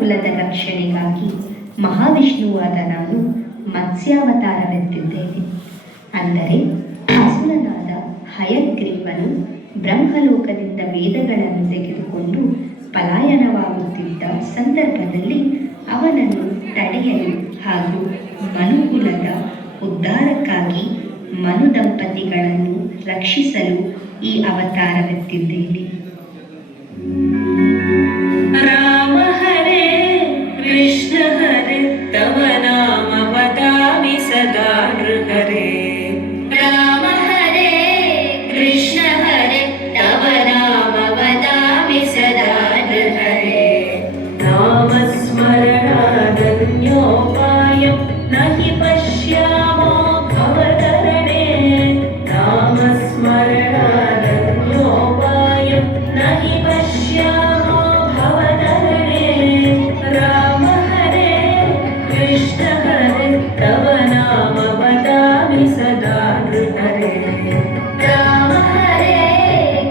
ಕುಲದ ರಕ್ಷಣೆಗಾಗಿ ಮಹಾವಿಷ್ಣುವಾದ ನಾನು ಮತ್ಸ್ಯಾವತಾರವೆತ್ತಿದ್ದೇನೆ. ಅಂದರೆ ಅಸುರನಾದ ಹಯಗ್ರೀವನು ಬ್ರಹ್ಮಲೋಕದಿಂದ ವೇದಗಳನ್ನು ತೆಗೆದುಕೊಂಡು ಪಲಾಯನವಾಗುತ್ತಿದ್ದ ಸಂದರ್ಭದಲ್ಲಿ ಅವನನ್ನು ತಡೆಯಲು ಹಾಗೂ ಮನುಕುಲದ ಉದ್ಧಾರಕ್ಕಾಗಿ ಮನು ದಂಪತಿಗಳನ್ನು ರಕ್ಷಿಸಲು ಈ ಅವತಾರವೆತ್ತಿದ್ದೇನೆ. ರಾಮ ಹರೇ ಕೃಷ್ಣ ಹರೇ ತವ ನಾಮ ವದಾಮಿ ಸದಾ ನೃಹರೇ. ರಾಮ ಹರೇ ಕೃಷ್ಣ ಹರೇ ತವ ನಾಮ ವದಾಮಿ ಸದಾ ನೃಹರೇ. ನಾಮ ಸ್ಮರಣಾದನ್ಯೋಪಾಯಂ ನಹಿ ಪಶ್ಯಾಮೋ ಭವತರಣೇ. ನಾಮ ಸ್ಮರಣಾದನ್ಯೋಪಾಯಂ ನಹಿ ಪಶ್ಯಾಮೋ ಭವತರಣೇ. ರಾಮ ಹರೇ ಕೃಷ್ಣ ಹರೇ ತವ ನಾಮ ವದಾಮಿ ಸದಾ ನೃಹರೇ. ರಾಮ ಹರೇ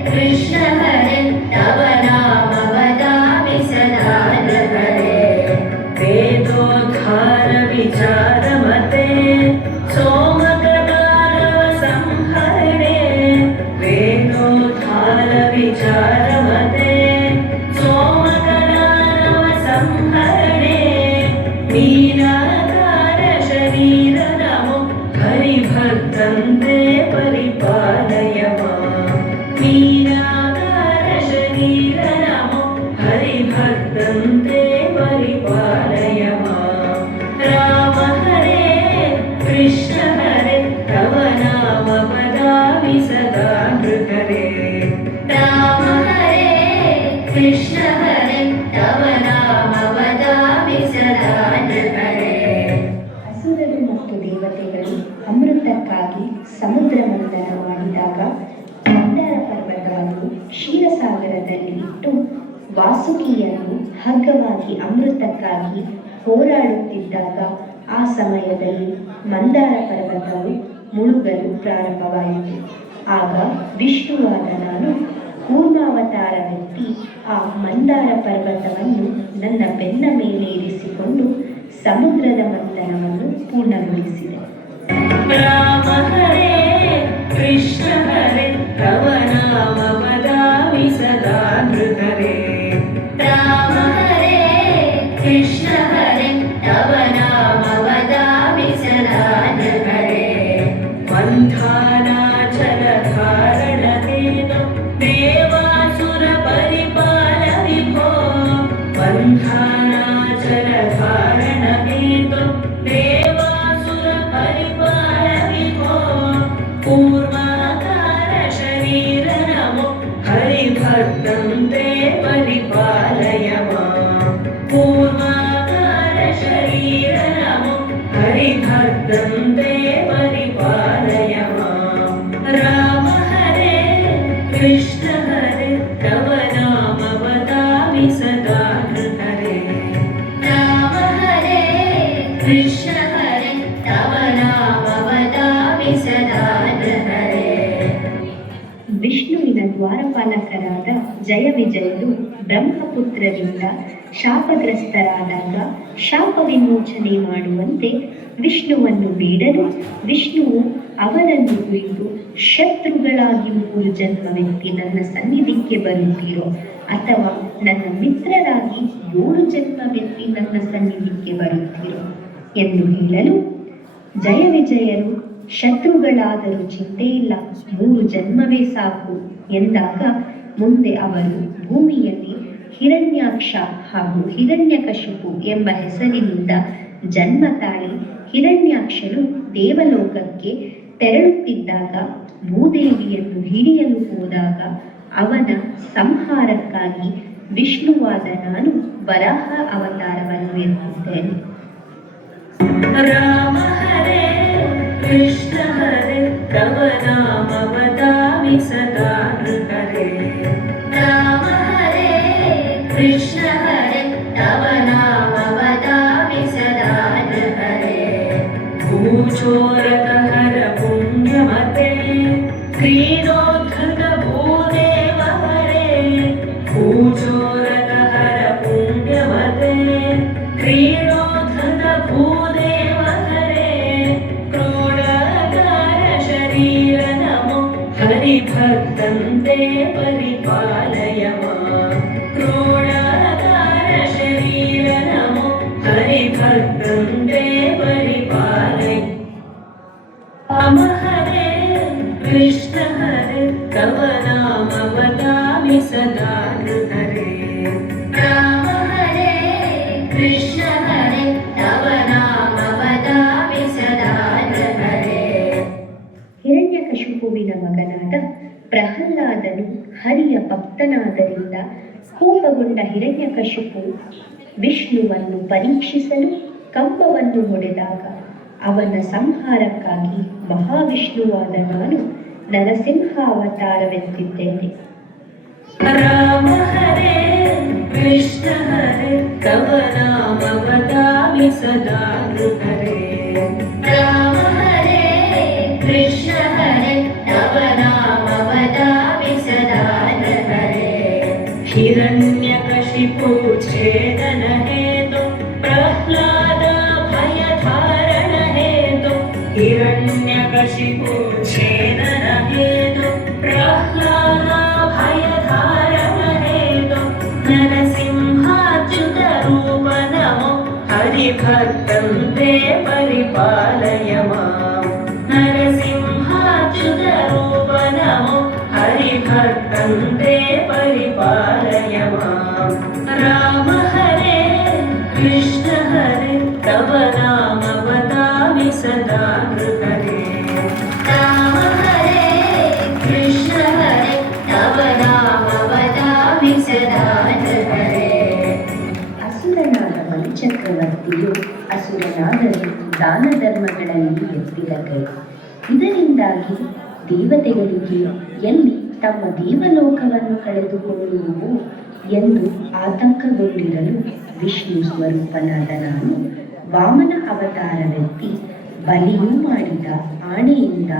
ಕೃಷ್ಣ ಹರೇ ತವ ನಾಮ ವದಾಮಿ ಸದಾ ನೃಹರೇ. ವೇದೋದ್ಧಾರ ವಿಚಾರ ಮತೆ ಸೋಮಕದಾನವ ಸಂಹರಣೆ. ವೇದೋದ್ಧಾರ ವಿಚಾರ ಮತೆ ಸೋಮಕದಾನವ ಸಂಹರಣೆ. ನೀರಾಕಾರ ಶರೀರ ನಮೋ ಹರಿಭಕ್ತಂತೆ ಪರಿಪಾಲಯ ಮಾಂ. ನೀರಾಕಾರ ಶರೀರ ನಮೋ ಹರಿಭಕ್ತಂತೆ ಪರಿಪಾಲಯ ಮಾಂ. ರಾಮ ಹರೇ ಕೃಷ್ಣ ಹರೇ ತವ ನಾಮ ವದಾಮಿ ಸದಾ ನೃಹರೇ. ರಾಮ ಹರೇ ಕೃಷ್ಣ ಹರೇ ತವ ನಾಮ ವದಾಮಿ ಸದಾ ನೃಹರೇ. ಅಸುರರು ಮತ್ತು ದೇವತೆಗಳು ಅಮೃತಕ್ಕಾಗಿ ಸಮುದ್ರ ಮಂಥನ ಮಾಡಿದಾಗ ಮಂದಾರ ಪರ್ವತವನ್ನು ಕ್ಷೀರಸಾಗರದಲ್ಲಿ ಇಟ್ಟು ವಾಸುಕಿಯನ್ನು ಹಗ್ಗವಾಗಿ ಅಮೃತಕ್ಕಾಗಿ ಹೋರಾಡುತ್ತಿದ್ದಾಗ ಆ ಸಮಯದಲ್ಲಿ ಮಂದಾರ ಪರ್ವತವು ಮುಳುಗಲು ಪ್ರಾರಂಭವಾಯಿತು. ಆಗ ವಿಷ್ಣುವಾದ ನಾನು ಕೂರ್ಮಾವತಾರವೆತ್ತಿ ಆ ಮಂದಾರ ಪರ್ವತವನ್ನು ನನ್ನ ಬೆನ್ನ ಮೇಲೆ ಇರಿಸಿಕೊಂಡು ಸಮುದ್ರದ ಮಂಥನವನ್ನು ಪೂರ್ಣಗೊಳಿಸಿದೆ. ರಾಮ ಹರೇ ಕೃಷ್ಣ ಹರೇ ತವ ನಾಮ ವದಾಮಿ ಸದಾ ನೃಹರೇ. ರಾಮ ಹರೇ ಕೃಷ್ಣ ಹರೇ ತವ ನಾಮ ವದಾಮಿ ಸದಾ ನೃಹರೇ. ಮಂಥಾನಾಚಲ ಧಾರಣತೇನು ದೇವಾಸುರ ಪರಿಪಾಲ ವಿಭೋ. ಮಂಥಾನಾಚಲ ಧಾರಣತೇನು ದೇವಾಸುರ ಪರಿಪಾಲ ವಿಭೋ. ಕೂರ್ಮಾಕಾರ ಶರೀರ ನಮೋ ಹರಿಭಕ್ತಂತೆ ಪರಿಪಾಲಯ ಮಾಂ. ಕೂರ್ಮಾಕಾರ ಶರೀರ ನಮೋ ಹರಿಭಕ್ತಂತೆ ಪರಿಪಾಲಯ ಮಾಂ. ರಾಮ ಹರೇ ಕೃಷ್ಣ ಹರೇ ತವ ನಾಮ ವದಾಮಿ ಸದಾ ನೃಹರೇ. ರಾಮ ಹರೇ ಕೃಷ್ಣ ಹರೇ ತವ ನಾಮ ವದಾಮಿ ಸದಾ ನೃಹರೇ. ವಿಷ್ಣುವಿನ ದ್ವಾರಪಾಲಕರಾದ ಜಯ ವಿಜಯರು ಬ್ರಹ್ಮಪುತ್ರರಿಂದ ಶಾಪಗ್ರಸ್ತರಾದಾಗ ಶಾಪ ವಿಮೋಚನೆ ಮಾಡುವಂತೆ ವಿಷ್ಣುವನ್ನು ಬೇಡಲು ವಿಷ್ಣುವು ಅವರನ್ನು ಕುರಿತು ಶತ್ರುಗಳಾಗಿ 3 ಜನ್ಮವೆತ್ತಿ ನನ್ನ ಸನ್ನಿಧಿಗೆ ಬರುತ್ತೀರೋ ಅಥವಾ ನನ್ನ ಮಿತ್ರರಾಗಿ 7 ಜನ್ಮವೆತ್ತಿ ನನ್ನ ಸನ್ನಿಧಿಗೆ ಬರುತ್ತೀರೋ ಎಂದು ಹೇಳಲು ಜಯ ವಿಜಯರು ಶತ್ರುಗಳಾದರೂ ಚಿಂತೆ ಇಲ್ಲ, 3 ಜನ್ಮವೇ ಸಾಕು ಎಂದಾಗ ಮುಂದೆ ಅವರು ಭೂಮಿಯಲ್ಲಿ ಹಿರಣ್ಯಾಕ್ಷ ಹಾಗೂ ಹಿರಣ್ಯಕಶಿಪು ಎಂಬ ಹೆಸರಿನಿಂದ ಜನ್ಮ ತಾಳಿ ಹಿರಣ್ಯಾಕ್ಷನು ದೇವಲೋಕಕ್ಕೆ ತೆರಳುತ್ತಿದ್ದಾಗ ಭೂದೇವಿಯನ್ನು ಹಿಡಿಯಲು ಹೋದಾಗ ಅವನ ಸಂಹಾರಕ್ಕಾಗಿ ವಿಷ್ಣುವಾದ ನಾನು ವರಾಹ ಅವತಾರವನ್ನು ಎತ್ತಿದ್ದೇನೆ. ರಾಮ ಹರೇ ಕೃಷ್ಣ ಹರೇ ತವ ನಾಮ ವದಾಮಿ ಸದಾ ನೃಹರೇ. ರಾಮ ಹರೇ ಕೃಷ್ಣ ಹರೇ ತವ ನಾಮ ವದಾಮಿ ಸದಾ ನೃಹರೇ. ಭೂಚೋರಕ ಹರ ಪುಣ್ಯಮತೆ ಕ್ರೀಡೋದ್ಧತ ಭೂದೇವ ಹರೇ. ಭೂಚೋರಕ ಹರ ಪುಣ್ಯಮತೆ भक्तन्ते परिपालय मां क्रोडाकार शरीर नमो हरिभक्तन्ते परिपालय राम हरे कृष्ण हरे तव नाम वदामि सदा हरे राम हरे कृष्ण हरे तव नाम वदामि सदा हरे. ಹಿರಣ್ಯಕಶಿಪುವಿನ ಮಗನಾದ ಪ್ರಹ್ಲಾದನು ಹರಿಯ ಭಕ್ತನಾದ್ದರಿಂದ ಕೋಪಗೊಂಡ ಹಿರಣ್ಯಕಶಿಪು ವಿಷ್ಣುವನ್ನು ಪರೀಕ್ಷಿಸಲು ಕಂಬವನ್ನು ಹೊಡೆದಾಗ ಅವನ ಸಂಹಾರಕ್ಕಾಗಿ ಮಹಾವಿಷ್ಣುವಾದ ನಾನು ನರಸಿಂಹಾವತಾರವೆತ್ತಿದ್ದೇನೆ. ರಾಮ ಹರೇ ಕೃಷ್ಣ ಹರೇ ತವ ನಾಮ ವದಾಮಿ ಸದಾ ಹರೇ ರಾಮ ಹರೇ ಕೃಷ್ಣ ಹರೇ ತವ ನಾಮ ವದಾಮಿ ಸದಾ ಹರೇ. ಹಿರಣ್ಯಕಶಿಪು ಛೇದನ ಹೇತು ಪ್ರಹ್ಲಾದ ಭಯಧಾರಣ ಹೇತು ಹಿರಣ್ಯಕಶಿಪು ಛೇದನ ಹೇತು ಪ್ರಹ್ಲಾದ ಭಯಧಾರಣ ಹೇತು ನರಸಿಂಹಾಚ್ಯುತ ರೂಪ ನಮೋ ಹರಿಭಕ್ತಂತೆ ಪರಿಪಾಲಯ ಮಾಂ ನರಸಿಂಹಾಚ್ಯುತ ರೂಪ ನಮೋ ಹರಿಭಕ್ತಂತೆ ಪರಿಪಾಲಯ ಮಾಂ ರಾಮ ಹರೇ ಕೃಷ್ಣ ಹರೇ ತವ ನಾಮ ವದಾಮಿ ಸದಾ ಹರೇ ರಾಮ ಹರೇ ಕೃಷ್ಣ ಹರೇ ತವ ನಾಮ ವದಾಮಿ ಸದಾ ಹರೇ. ಅಸುರನಾದ ಬಲಿಚಕ್ರವರ್ತಿಯು ಅಸುರನಾದರೂ ದಾನ ಧರ್ಮಗಳಲ್ಲಿ ಎತ್ತಿದ ಕೈ. ಇದರಿಂದಾಗಿ ದೇವತೆಗಳಿಗೆ ಎಲ್ಲಿ ತಮ್ಮ ದೇವಲೋಕವನ್ನು ಕಳೆದುಕೊಳ್ಳುವುವು ಎಂದು ಆತಂಕಗೊಂಡಿರಲು ವಿಷ್ಣು ಸ್ವರೂಪನಾದ ನಾನು ವಾಮನ ಅವತಾರವೆತ್ತಿ ಬಲಿಯೂ ಮಾಡಿದ ಆಣೆಯಿಂದ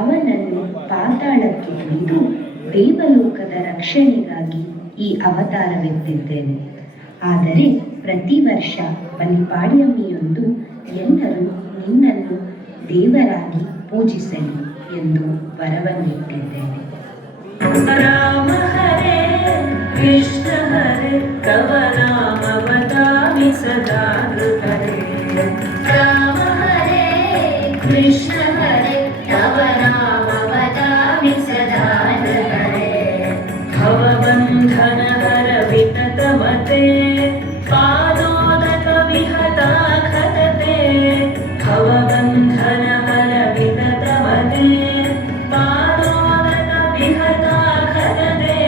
ಅವನನ್ನು ಪಾತಾಳಕ್ಕೆ ಹಿಡಿದು ದೇವಲೋಕದ ರಕ್ಷಣೆಗಾಗಿ ಈ ಅವತಾರವೆತ್ತಿದ್ದೇನೆ. ಆದರೆ ಪ್ರತಿ ವರ್ಷ ಬಲಿಪಾಡ್ಯಮಿಯೊಂದು ಎಲ್ಲರೂ ನಿನ್ನನ್ನು ದೇವರಾಗಿ ಪೂಜಿಸಲಿ ಎಂದು ವರವನ್ನಿಟ್ಟಿದ್ದೇನೆ. ರಾಮ ಹರೇ ಕೃಷ್ಣ ಹರೇ ತವ ನಾಮ ವದಾಮಿ ಸದಾ ಹರೇ ರಾಮ ಹರೇ ಕೃಷ್ಣ ಹರೇ ತವ ನಾಮ ವದಾಮಿ ಸದಾ ಹರೇ. ಭವಬಂಧನ ಹರ ವಿತತ ಮತೆ ಪಾದೋದಕ ವಿಹತಾ ಖತತೆ ಭವಬಂಧನ ಹರ ವಿತತ ಮತೆ ಪಾದೋದಕ ವಿಹತಾ ಖತತೆ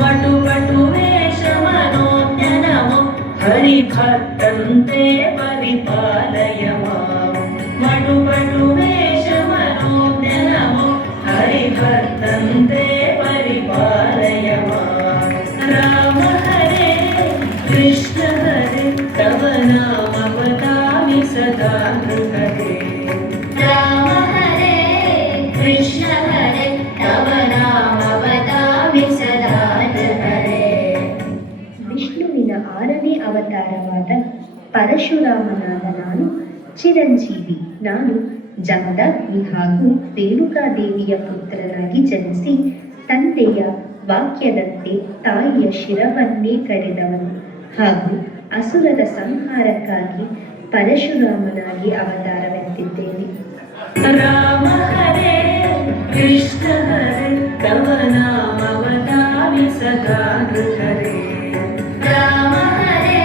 ವಟು ವಟು ವೇಷ ಮನೋಜ್ಞ ನಮೋ ಹರಿಭಕ್ತಂತೆ ಪರಿಪಾಲಯ ಮಾಂ ವಟು ವಟು ವೇಷ ಮನೋಜ್ಞ ನಮೋ ಹರಿಭಕ್ತಂತೆ ಪರಿಪಾಲಯ ಮಾಂ ರಾಮ ಹರೇ ಕೃಷ್ಣ ಹರೇ ತವ ನಾಮ ವದಾಮಿ ಸದಾ ಹರೇ ರಾಮ ಹರೇ ಕೃಷ್ಣ ಹರೇ ತವ ನಾಮ ವದಾಮಿ ಸದಾ ಹರೇ. ವಿಷ್ಣುವಿನ 6ನೇ ಅವತಾರವಾದ ಪರಶುರಾಮನಾದ ನಾನು ಚಿರಂಜೀವಿ. ನಾನು ಜಮದಗ್ನಿ ಹಾಗೂ ರೇಣುಕಾದೇವಿಯ ಪುತ್ರನಾಗಿ ಜನಿಸಿ ತಂದೆಯ ವಾಕ್ಯದಂತೆ ತಾಯಿಯ ಶಿರವನ್ನೇ ಕಡೆದವನು ಹಾಗೂ ಅಸುರರ ಸಂಹಾರಕ್ಕಾಗಿ ಪರಶುರಾಮನಾಗಿ ಅವತಾರವೆತ್ತಿದ್ದೇನೆ. ರಾಮ ಹರೇ ಕೃಷ್ಣ ಹರೇ ತವ ನಾಮ ವದಾಮಿ ಸದಾ ಹರೇ ರಾಮ ಹರೇ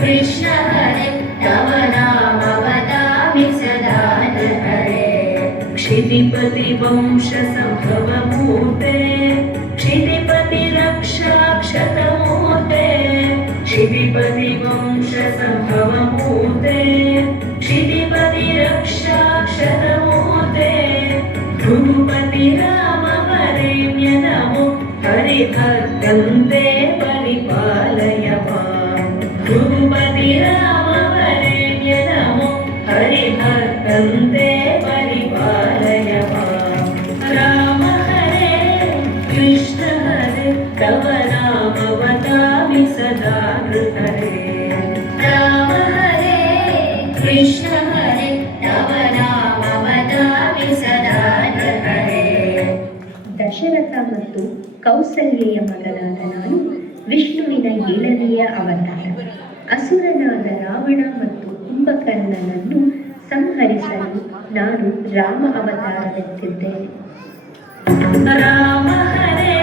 ಕೃಷ್ಣ ಹರೇ ತವ ನಾಮ ವದಾಮಿ ಸದಾ ಹರೇ. क्षितिपति वंश संभव मूर्ते क्षितिपति रक्षा क्षतमूर्ते क्षितिपति वंश संभव मूर्ते क्षितिपति रक्षा क्षतमूर्ते भृगुपति राम वरेण्य नमो हरिभक्तन्ते परिपालय मां भृगुपति राम वरेण्य नमो हरिभक्तन्ते परिपालय मां राम हरे कृष्ण हरे तव नाम वदामि सदा हरे राम हरे कृष्ण हरे तव नाम वदामि सदा हरे. ದಶರಥ ಮತ್ತು ಕೌಸಲ್ಯೆಯ ಮಗನಾದ ನಾನು ವಿಷ್ಣುವಿನ 7ನೆಯ ಅವತಾರ. ಅಸುರನಾದ ರಾವಣ ಮತ್ತು ಕುಂಭಕರ್ಣನನ್ನು ಸಂಹರಿಸಲು ನಾನು ರಾಮ ಅವತಾರವೆತ್ತಿದ್ದೇನೆ. ರಾಮ ಹರೇ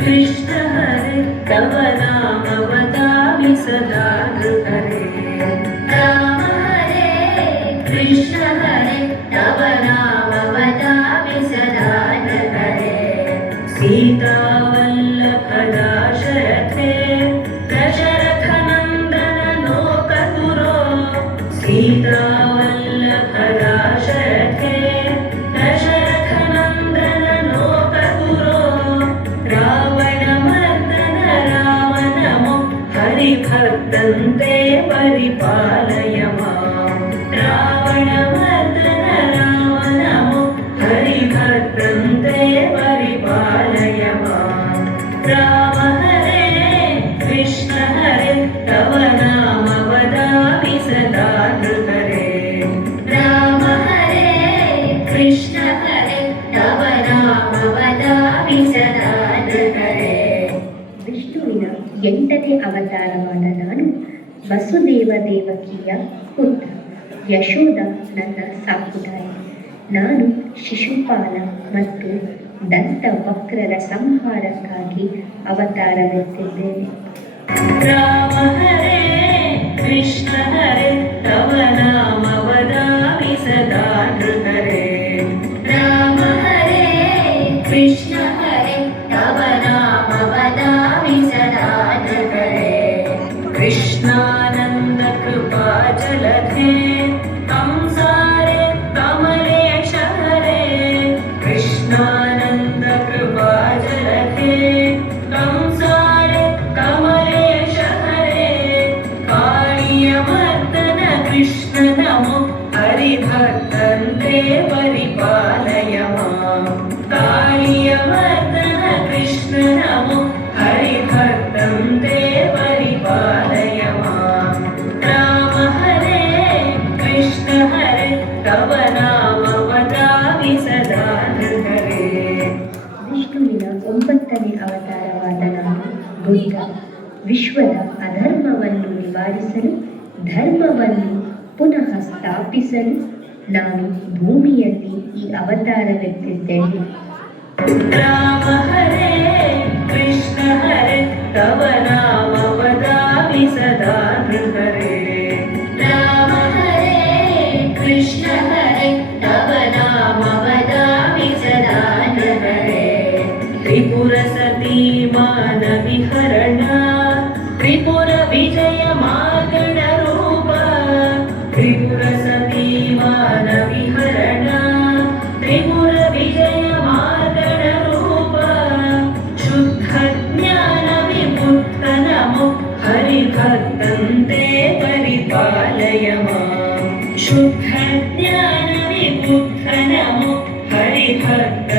ಕೃಷ್ಣ ಹರೇ ತವ ನಾಮ ವದಾಮಿ ಸದಾ ಹರೇ. ರಾಮ ಹರೇ ಕೃಷ್ಣ ಹರೇ ತವ ನಾಮ ವದಾಮಿ ಸದಾ ಹರೇ. ಸೀತಾ ವಲ್ಲಭ ದಾಶರಥೇ ದಶರಥ ನಂದನ ಲೋಕ ಗುರೋ. ಸೀತಾ ವಲ್ಲಭ ದಾಶರಥೇ ದಶರಥ ನಂದನ ಲೋಕ ಗುರೋ. ರಾವಣ ಮರ್ದನ ರಾಮ ನಮೋ ಹರಿಭಕ್ತಂತೆ ಪರಿಪಾಲಯ ಮಾಂ. ರಾವಣ ಮರ್ದನ ರಾಮ ನಮೋ ಹರಿಭಕ್ತಂತೆ ಪರಿಪಾಲಯ ಮಾಂ. ರಾಮ ಹರೇ ಕೃಷ್ಣ ಹರೇ ತವ ನಾಮ ವದಾಮಿ ಸದಾ ಹರೇ. ರಾಮ ಹರೇ ಕೃಷ್ಣ ಹರೇ ತವ ನಾಮ ವದಾಮಿ ಸದಾ ಹರೇ. ವಿಷ್ಣುವಿನ 8ನೇ ಅವತಾರವಾದ ನಾನು ವಸುದೇವ ದೇವಕಿಯ ಪುತ್ರ. ಯಶೋಧ ನನ್ನ ಸಾಕುತಾಯಿ. ನಾನು ಶಿಶುಪಾಲ ಮತ್ತು ದಂತವಕ್ರರ ಸಂಹಾರಕ್ಕಾಗಿ ಅವತಾರವೆತ್ತಿದ್ದೇನೆ. ರಾಮ ಹರೇ ಕೃಷ್ಣ ಹರೇ ತವ ನಾಮ ವದಾಮಿ ಸದಾ ಹರೇ. ರಾಮ ಹರೇ ಕೃಷ್ಣ ಹರೇ ತವ ನಾಮ ವದಾಮಿ ಸದಾ ಹರೇ. ಕೃಷ್ಣಾನಂದ ಕೃಪಾ ಜಲಧೇ ಕಂಸಾರೆ ಕಮಲೇಶ ಹರೇ. ಕೃಷ್ಣಾನಂದ ಕೃಪಾ ಜಲಧೇ ಕಂಸಾರೆ ಕಮಲೇಶ ಹರೇ. ಕಾಳಿಯ ಮರ್ದನ ಕೃಷ್ಣ ನಮೋ ಹರಿಭಕ್ತಂತೆ ಪರಿಪಾಲಯ ಮಾಂ. ಕಾಳಿಯ ಮರ್ದನ ಕೃಷ್ಣ ನಮೋ ಹರಿಭಕ್ತಂತೆ ಪರಿಪಾಲಯ ಮಾಂ. ರಾಮ ಹರೇ ಕೃಷ್ಣ ಹರೇ ತವ ನಾಮ ವದಾಮಿ ಸದಾ ಹರೇ. ವಿಷ್ಣುವಿನ 9ನೇ ಅವತಾರವಾದ ನಾನು ಬುದ್ಧ. ವಿಶ್ವದ ಅಧರ್ಮವನ್ನು ನಿವಾರಿಸಲು ಧರ್ಮವನ್ನು ಪುನಃ ಸ್ಥಾಪಿಸಲು ನಾನು ಭೂಮಿಯಲ್ಲಿ ಈ ಅವತಾರವೆತ್ತಿದ್ದೇನೆ. ರಾಮ ಹರೇ ಕೃಷ್ಣ ಹರೇ ತವ ನಾಮ ವದಾಮಿ ಸದಾ ಹರೇ. ರಾಮ ಹರೇ ಕೃಷ್ಣ ಹರೇ ತವ ನಾಮ ವದಾಮಿ ಸದಾ ಹರೇ. ತ್ರಿಪುರ ಸತೀ ಮಾನವಿ ಹರಣ ತ್ರಿಪುರ ವಿಜಯ ಮಾಗಣ ರೂಪ. ತ್ರಿಪುರ ಸತೀ ಮಾನವಿ ಹರಣ ತ್ರಿಪುರ ವಿಜಯ ಮಾಗಣ ರೂಪ. ಶುದ್ಧ ಜ್ಞಾನ ವಿಮುಕ್ತ ನಮೋ ಹರಿಭಕ್ತಂತೆ ಪರಿಪಾಲಯ ಮಾಂ. ಶುದ್ಧ ಜ್ಞಾನ ವಿಮುಕ್ತ ನಮೋ ಹರಿಭಕ್ತ